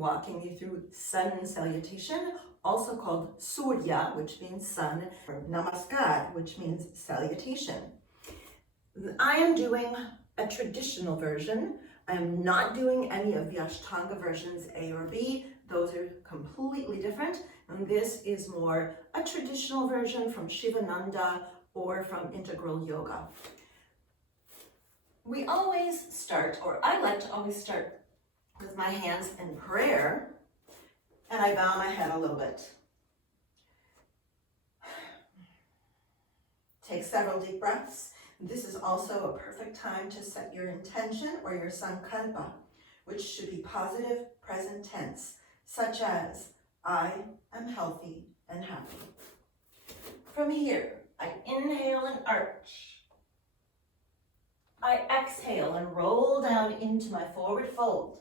walking you through sun salutation, also called Surya, which means sun, or Namaskar, which means salutation. I am doing a traditional version. I am not doing any of the Ashtanga versions A or B. Those are completely different. And this is more a traditional version from Shivananda or from Integral Yoga. We always start, or I like to always start with my hands in prayer, and I bow my head a little bit. Take several deep breaths. This is also a perfect time to set your intention or your sankalpa, which should be positive present tense, such as, I am healthy and happy. From here, I inhale and arch. I exhale and roll down into my forward fold.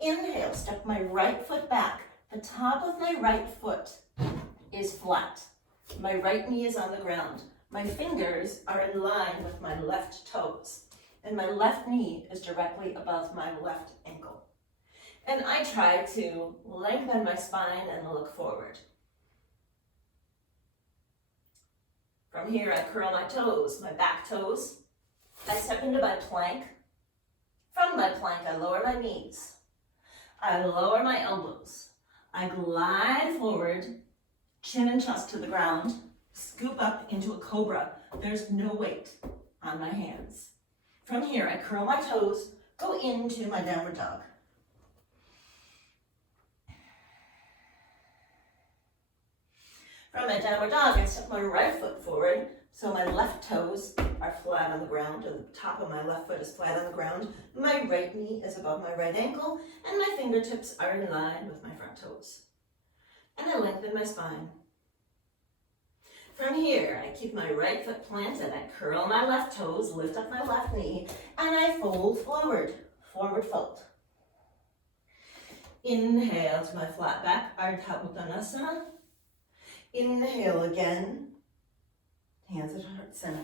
Inhale, step my right foot back. The top of my right foot is flat. My right knee is on the ground. My fingers are in line with my left toes, and my left knee is directly above my left ankle. And I try to lengthen my spine and look forward. From here, I curl my toes, my back toes. I step into my plank. From my plank, I lower my knees. I lower my elbows. I glide forward, chin and chest to the ground, scoop up into a cobra. There's no weight on my hands. From here, I curl my toes, go into my downward dog. From my downward dog, I step my right foot forward, so my left toes are flat on the ground, and the top of my left foot is flat on the ground. My right knee is above my right ankle, and my fingertips are in line with my front toes. And I lengthen my spine. From here, I keep my right foot planted, I curl my left toes, lift up my left knee, and I fold forward, forward fold. Inhale to my flat back, Ardha Uttanasana. Inhale again, hands at heart center.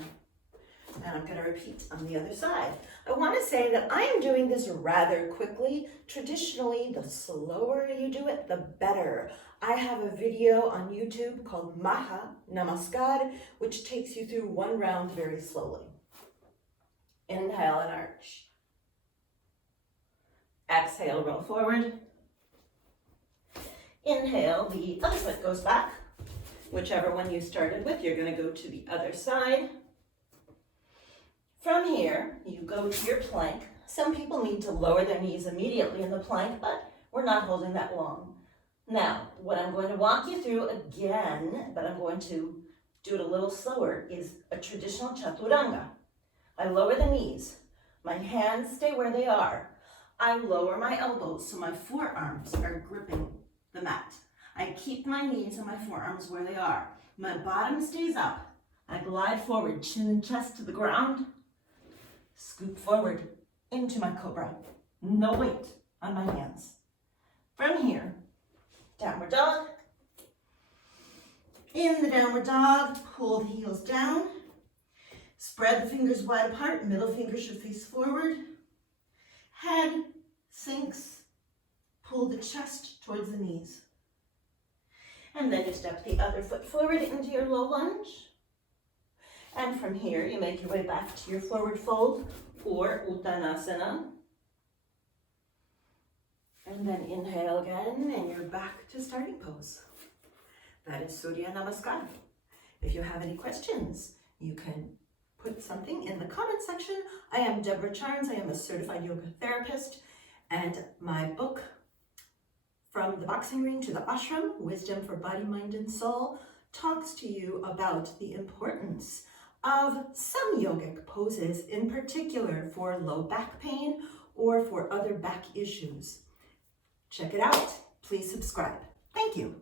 And I'm going to repeat on the other side. I want to say that I am doing this rather quickly. Traditionally, the slower you do it, the better. I have a video on YouTube called Maha Namaskar, which takes you through one round very slowly. Inhale and arch. Exhale, roll forward. Inhale, the other foot goes back. Whichever one you started with, you're going to go to the other side. From here, you go to your plank. Some people need to lower their knees immediately in the plank, but we're not holding that long. Now, what I'm going to walk you through again, but I'm going to do it a little slower, is a traditional chaturanga. I lower the knees. My hands stay where they are. I lower my elbows so my forearms are gripping the mat. I keep my knees and my forearms where they are. My bottom stays up. I glide forward, chin and chest to the ground. Scoop forward into my cobra. No weight on my hands. From here, downward dog. In the downward dog, pull the heels down. Spread the fingers wide apart. Middle finger should face forward. Head sinks. Pull the chest towards the knees. And then you step the other foot forward into your low lunge. And from here, you make your way back to your forward fold or Uttanasana. And then inhale again, and you're back to starting pose. That is Surya Namaskar. If you have any questions, you can put something in the comment section. I am Deborah Charnes. I am a certified yoga therapist, and my book, From the Boxing Ring to the Ashram, Wisdom for Body, Mind, and Soul, talks to you about the importance of some yogic poses, in particular for low back pain or for other back issues. Check it out. Please subscribe. Thank you.